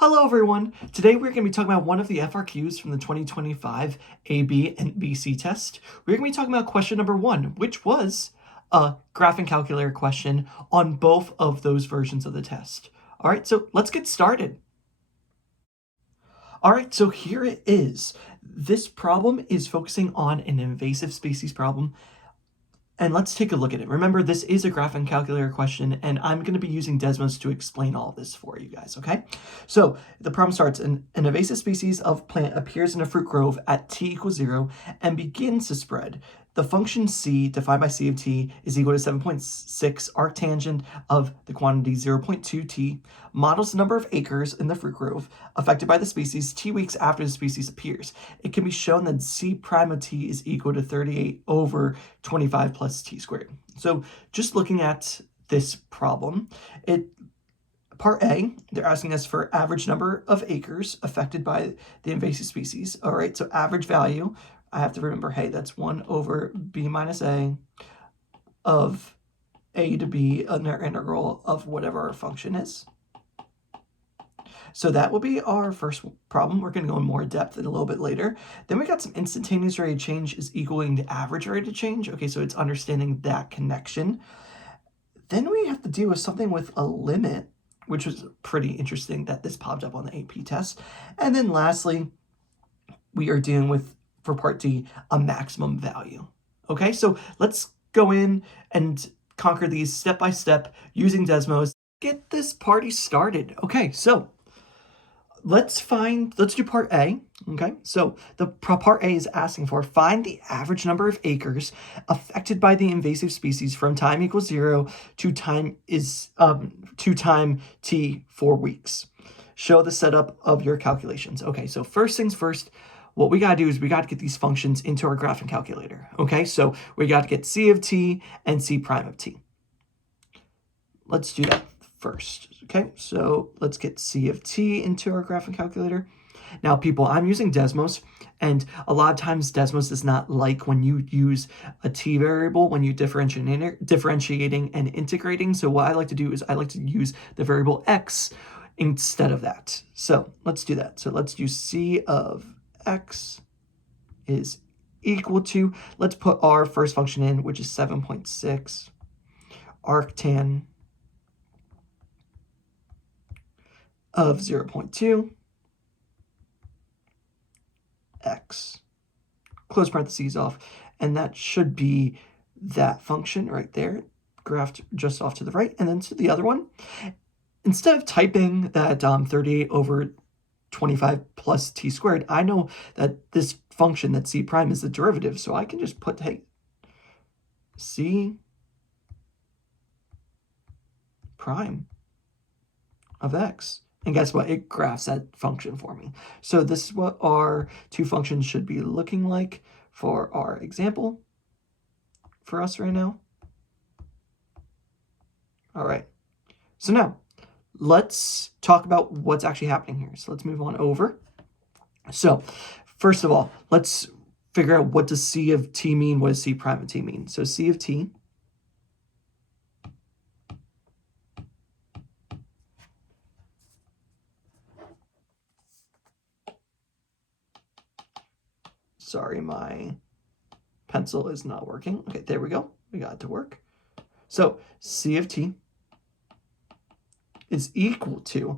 Hello everyone! Today we're going to be talking about one of the FRQs from the 2025 AB and BC test. We're going to be talking about question number 1, which was a graphing calculator question on both of those versions of the test. Alright, so let's get started. Alright, so here it is. This problem is focusing on an invasive species problem. And let's take a look at it. Remember, this is a graphing calculator question, and I'm going to be using Desmos to explain all of this for you guys, okay? So the problem starts, an invasive species of plant appears in a fruit grove at t equals 0 and begins to spread. The function c, defined by c of t, is equal to 7.6 arctangent of the quantity 0.2 t, models the number of acres in the fruit grove affected by the species t weeks after the species appears. It can be shown that c prime of t is equal to 38 over 25 plus t squared. So just looking at this problem, part A, they're asking us for average number of acres affected by the invasive species. All right, so average value, I have to remember, hey, that's 1 over b minus a of a to b in our integral of whatever our function is. So that will be our first problem. We're going to go in more depth in a little bit later. Then we got some instantaneous rate of change is equaling the average rate of change. Okay, so it's understanding that connection. Then we have to deal with something with a limit, which was pretty interesting that this popped up on the AP test. And then lastly, we are dealing with, for part D, a maximum value. Okay, so let's go in and conquer these step by step using Desmos. Get this party started. Okay, so let's do part A. Okay, so the part A is asking for find the average number of acres affected by the invasive species from time equals 0 to time t 4 weeks. Show the setup of your calculations. Okay, so first things first, what we got to do is we got to get these functions into our graphing calculator. Okay, so we got to get c of t and c prime of t. Let's do that first. Okay, so let's get c of t into our graphing calculator. Now, people, I'm using Desmos, and a lot of times Desmos does not like when you use a t variable when you differentiating and integrating. So what I like to do is I like to use the variable x instead of that. So let's do that. So let's do c of x is equal to, let's put our first function in, which is 7.6 arctan of 0.2 x, close parentheses off, and that should be that function right there, graphed just off to the right. And then to the other one, instead of typing that 38 over 25 plus t squared, I know that this function, that c prime, is the derivative, so I can just put, hey, c prime of x. And guess what? It graphs that function for me. So this is what our two functions should be looking like for our example for us right now. All right. So now let's talk about what's actually happening here. So let's move on over. So first of all, let's figure out, what does c of t mean? What does c prime of t mean? So c of t sorry, my pencil is not working. Okay, there we go. We got it to work. So c of t is equal to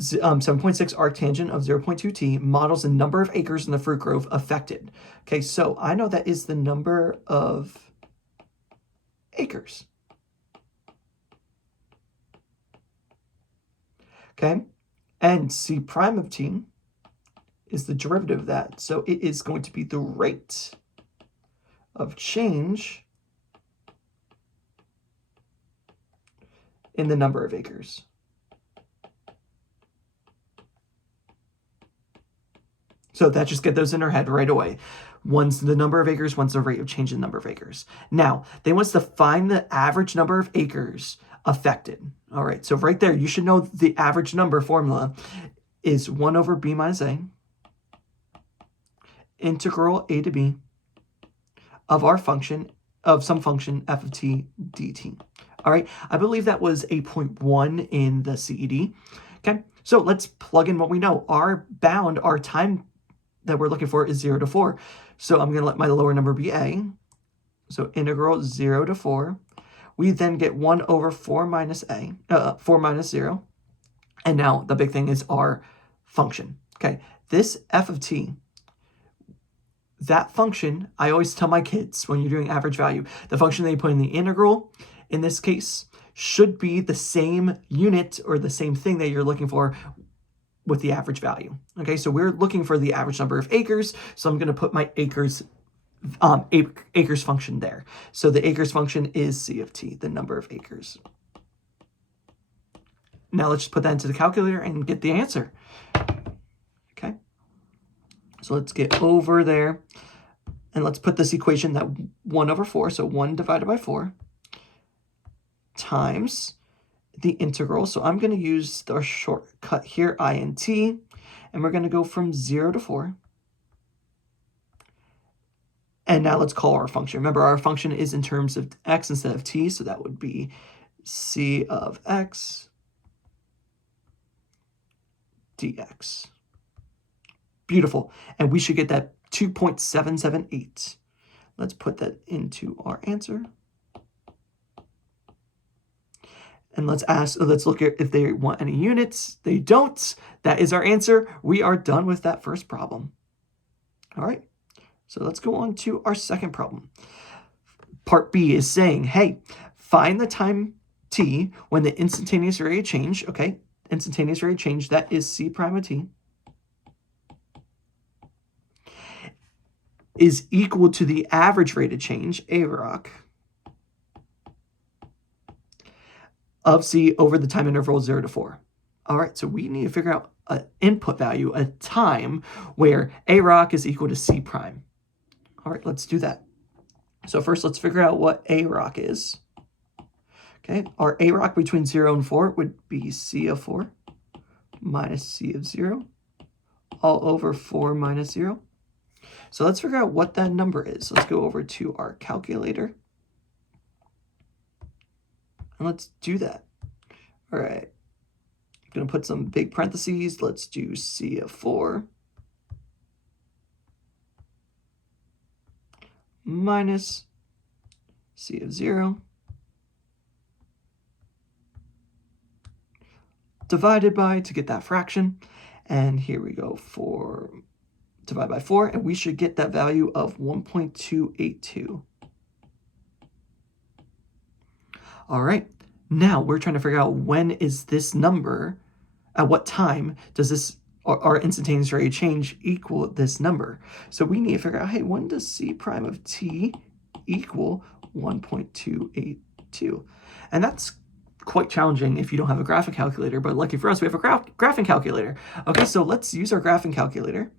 7.6 arctangent of 0.2 t, models the number of acres in the fruit grove affected. Okay, so I know that is the number of acres. Okay, and c prime of t is the derivative of that. So it is going to be the rate of change in the number of acres. So that just get those in our head right away. One's the number of acres, one's the rate of change in the number of acres. Now, they want us to find the average number of acres affected. All right, so right there, you should know the average number formula is 1 over b minus a integral a to b of our function, of some function f of t dt. All right, I believe that was 8.1 in the CED. Okay, So let's plug in what we know. Our bound, our time that we're looking for is 0 to 4. So I'm going to let my lower number be a. So integral 0 to 4. We then get 1 over 4 minus 0. And now the big thing is our function. Okay, this f of t, that function, I always tell my kids when you're doing average value, the function they put in the integral, in this case, should be the same unit or the same thing that you're looking for with the average value. Okay, so we're looking for the average number of acres, so I'm going to put my acres function there. So the acres function is c of t, the number of acres. Now let's just put that into the calculator and get the answer. Okay, so let's get over there and let's put this equation, that 1 over 4, so 1 divided by 4 times the integral. So I'm going to use our shortcut here, int, and we're going to go from 0 to 4. And now let's call our function. Remember, our function is in terms of x instead of t, so that would be c of x dx. Beautiful. And we should get that 2.778. Let's put that into our answer. And let's look at if they want any units. They don't. That is our answer. We are done with that first problem. All right. So let's go on to our second problem. Part B is saying, hey, find the time t when the instantaneous rate of change, okay, instantaneous rate of change, that is c prime of t, is equal to the average rate of change, AROC, of c over the time interval 0 to 4. All right, so we need to figure out an input value, a time where AROC is equal to c prime. All right, let's do that. So first, let's figure out what AROC is. Okay, our AROC between 0 and 4 would be c of 4 minus c of 0 all over 4 minus 0. So let's figure out what that number is. Let's go over to our calculator. And let's do that. All right, I'm going to put some big parentheses. Let's do c of 4 minus c of 0 divided by, to get that fraction, and here we go, 4 divided by 4, and we should get that value of 1.282. All right, now we're trying to figure out when is this number, at what time does this, our instantaneous rate of change equal this number? So we need to figure out, hey, when does c prime of t equal 1.282? And that's quite challenging if you don't have a graphing calculator, but lucky for us, we have a graphing calculator. Okay, so let's use our graphing calculator.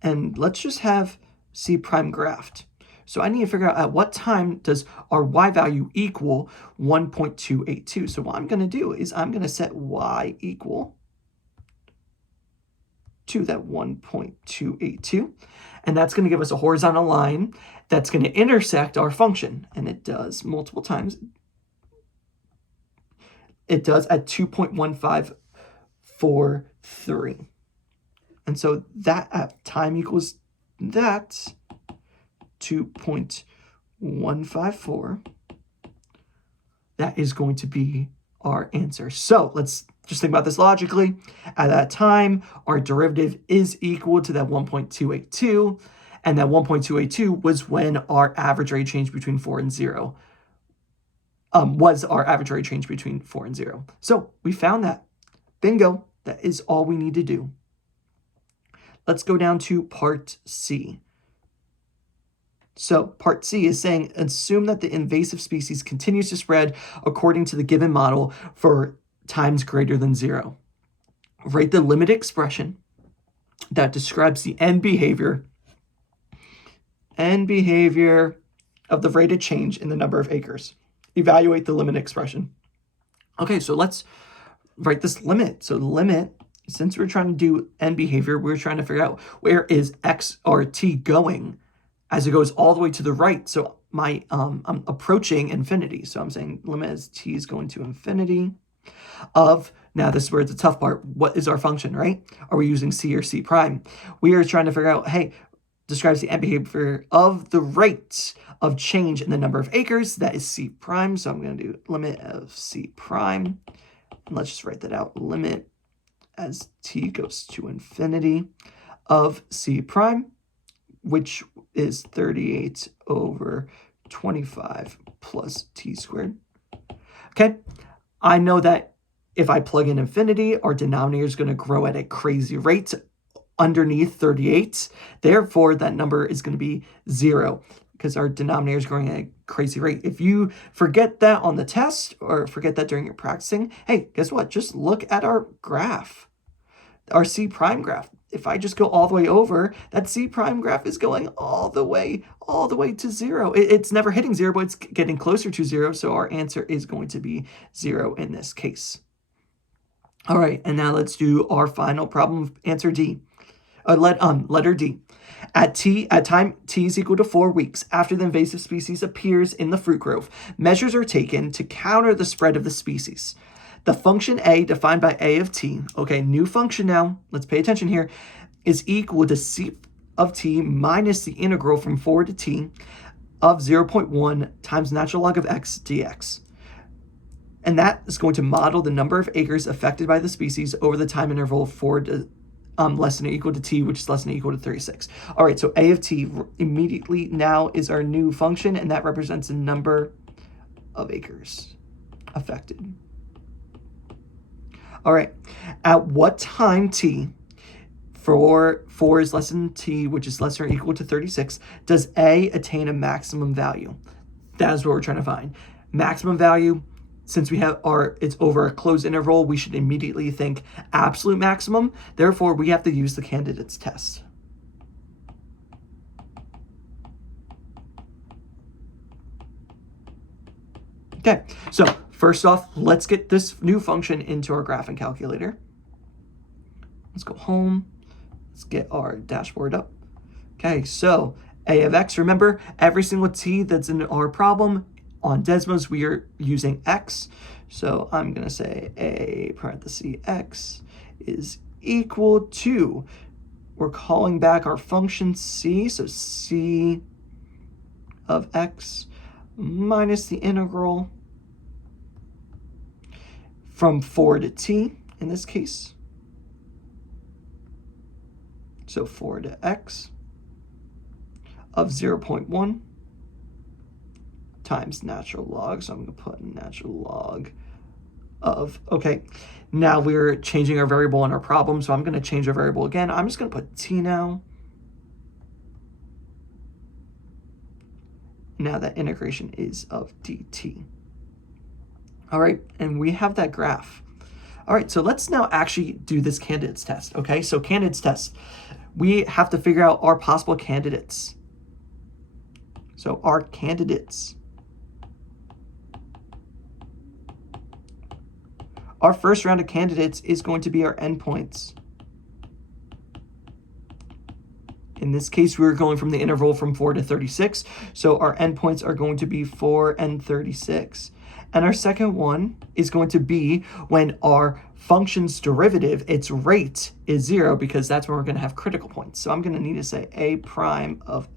And let's just have c prime graphed. So I need to figure out at what time does our y value equal 1.282. So what I'm going to do is I'm going to set y equal to that 1.282. And that's going to give us a horizontal line that's going to intersect our function. And it does multiple times. It does at 2.1543. And so that at time equals that 2.154. That is going to be our answer. So let's just think about this logically. At that time, our derivative is equal to that 1.282. And that 1.282 was when our average rate change between 4 and 0. Was our average rate change between 4 and 0. So we found that. Bingo. That is all we need to do. Let's go down to part C. So part C is saying, assume that the invasive species continues to spread according to the given model for times greater than 0. Write the limit expression that describes the end behavior of the rate of change in the number of acres. Evaluate the limit expression. Okay, so let's write this limit. So limit, since we're trying to do end behavior, we're trying to figure out where is x or t going as it goes all the way to the right. So I'm approaching infinity. So I'm saying limit as t is going to infinity of, now this is where it's a tough part, what is our function, right? Are we using c or c prime? We are trying to figure out, hey, describes the end behavior of the rate of change in the number of acres. That is c prime. So I'm going to do limit of c prime. And let's just write that out. Limit as t goes to infinity of c prime, which is 38 over 25 plus t squared. Okay, I know that if I plug in infinity, our denominator is going to grow at a crazy rate underneath 38. Therefore, that number is going to be 0 because our denominator is growing at a crazy rate. If you forget that on the test or forget that during your practicing, hey, guess what? Just look at our graph, our c prime graph. If I just go all the way over, that c prime graph is going all the way to 0. It's never hitting 0, but it's getting closer to 0. So our answer is going to be 0 in this case. All right, and now let's do our final problem, answer D. Letter D. At time t is equal to 4 weeks after the invasive species appears in the fruit grove, measures are taken to counter the spread of the species. The function a, defined by a of t, okay, new function now, let's pay attention here, is equal to c of t minus the integral from 4 to t of 0.1 times natural log of x dx. And that is going to model the number of acres affected by the species over the time interval 4 to less than or equal to t, which is less than or equal to 36. All right, so a of t immediately now is our new function, and that represents the number of acres affected. All right, at what time t, for 4 is less than t, which is less than or equal to 36, does a attain a maximum value? That is what we're trying to find. Maximum value, since we have it's over a closed interval, we should immediately think absolute maximum. Therefore, we have to use the candidates test. Okay, so first off, let's get this new function into our graphing calculator. Let's go home. Let's get our dashboard up. Okay, so a of x, remember every single t that's in our problem, on Desmos, we are using x. So I'm going to say a parenthesis x is equal to, we're calling back our function c, so c of x minus the integral from 4 to t in this case. So 4 to x of 0.1 times natural log. So I'm going to put natural log of, okay, now we're changing our variable in our problem. So I'm going to change our variable again. I'm just going to put t now. Now that integration is of dt. All right, and we have that graph. All right, so let's now actually do this candidates test, okay? So candidates test, we have to figure out our possible candidates. So our candidates. Our first round of candidates is going to be our endpoints. In this case, we're going from the interval from 4 to 36. So our endpoints are going to be 4 and 36. And our second one is going to be when our function's derivative, its rate, is 0, because that's when we're going to have critical points. So I'm going to need to say a prime of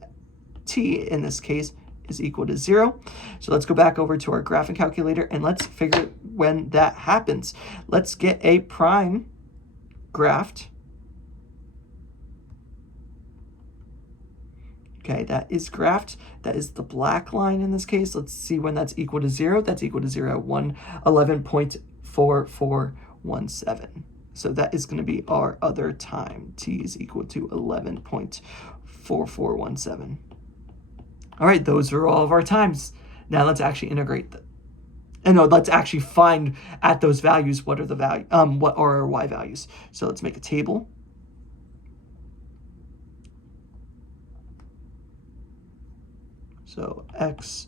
t, in this case, is equal to 0. So let's go back over to our graphing calculator and let's figure when that happens. Let's get a prime graphed. Okay, that is graphed. That is the black line in this case. Let's see when that's equal to 0. That's equal to 0, 11.4417. So that is going to be our other time. T is equal to 11.4417. All right, those are all of our times. Now let's actually integrate them. And no, let's actually find at those values what are the value, what are our y values. So let's make a table. So x,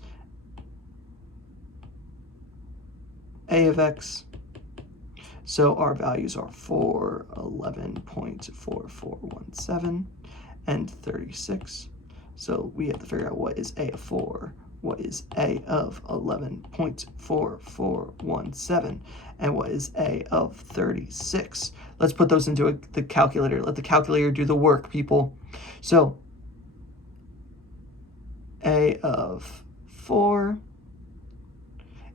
a of x. So our values are 4, 11.4417, and 36. So we have to figure out what is a of 4, what is A of 11.4417, and what is A of 36. Let's put those into the calculator. Let the calculator do the work, people. So A of 4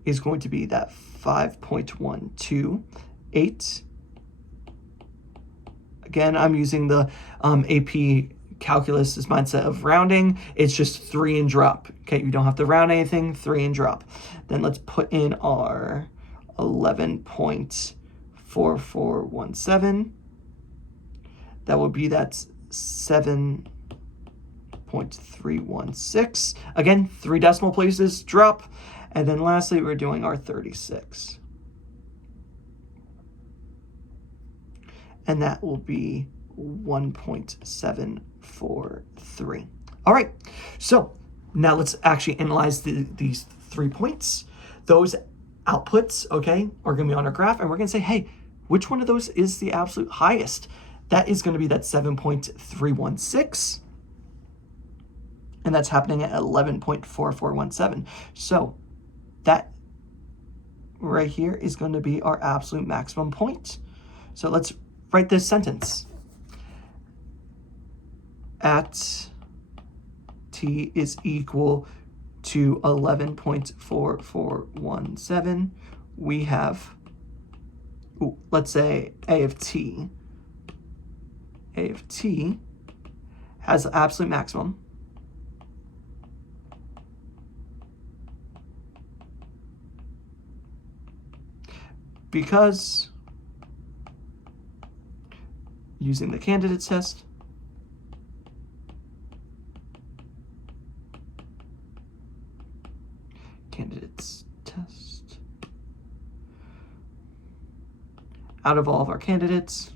is going to be that 5.128. Again, I'm using the AP Calculus's mindset of rounding. It's just 3 and drop. Okay, you don't have to round anything, 3 and drop. Then let's put in our 11.4417. That would be that 7.316. Again, 3 decimal places, drop. And then lastly, we're doing our 36. And that will be 1.743. All right, so now let's actually analyze these 3 points. Those outputs, okay, are gonna be on our graph, and we're gonna say, hey, which one of those is the absolute highest? That is gonna be that 7.316, and that's happening at 11.4417. So that right here is gonna be our absolute maximum point. So let's write this sentence. At t is equal to 11.4417, we have, let's say A of t has the absolute maximum because using the candidates test, out of all of our candidates,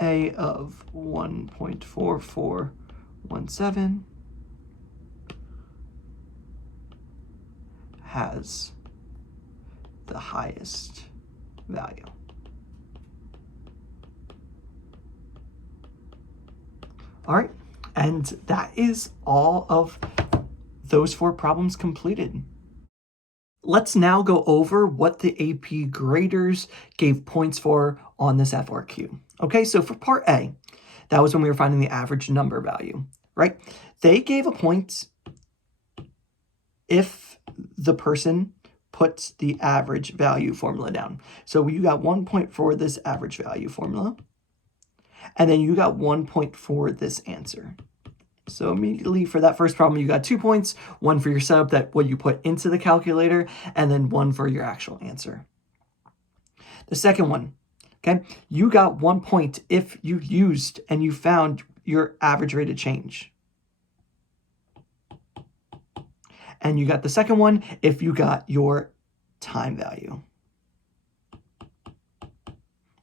A of 1.4417 has the highest value. All right, and that is all of those 4 problems completed. Let's now go over what the AP graders gave points for on this FRQ. Okay, so for part A, that was when we were finding the average number value, right? They gave a point if the person puts the average value formula down. So you got 1 point for this average value formula, and then you got 1 point for this answer. So immediately for that first problem, you got 2 points, 1 for your setup, that what you put into the calculator, and then 1 for your actual answer. The second one, okay, you got 1 point if you used and you found your average rate of change. And you got the second one if you got your time value.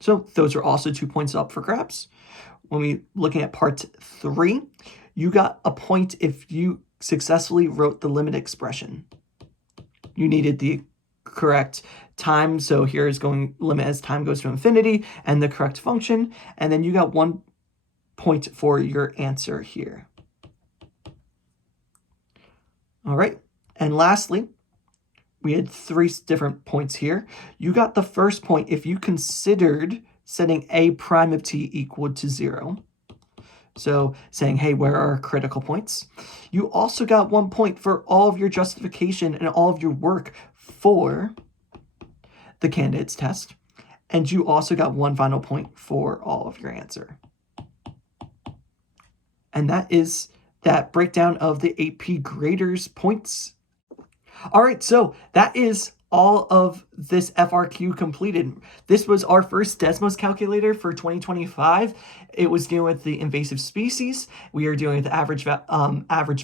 So those are also 2 points up for grabs. When we looking at part 3, you got a point if you successfully wrote the limit expression. You needed the correct time, so here is going limit as time goes to infinity, and the correct function, and then you got 1 point for your answer here. All right, and lastly, we had 3 different points here. You got the first point if you considered setting a prime of t equal to 0. So saying, hey, where are our critical points? You also got 1 point for all of your justification and all of your work for the candidates test. And you also got 1 final point for all of your answer. And that is that breakdown of the AP graders points. All right, so that is all of this FRQ completed. This was our first Desmos calculator for 2025. It was dealing with the invasive species. We are dealing with average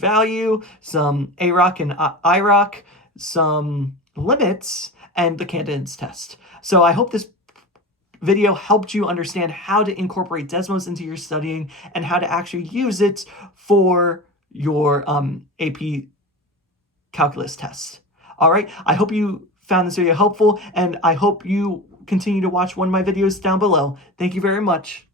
value, some AROC and IROC, some limits, and the candidates test. So I hope this video helped you understand how to incorporate Desmos into your studying and how to actually use it for your AP calculus test. All right, I hope you found this video helpful, and I hope you continue to watch one of my videos down below. Thank you very much.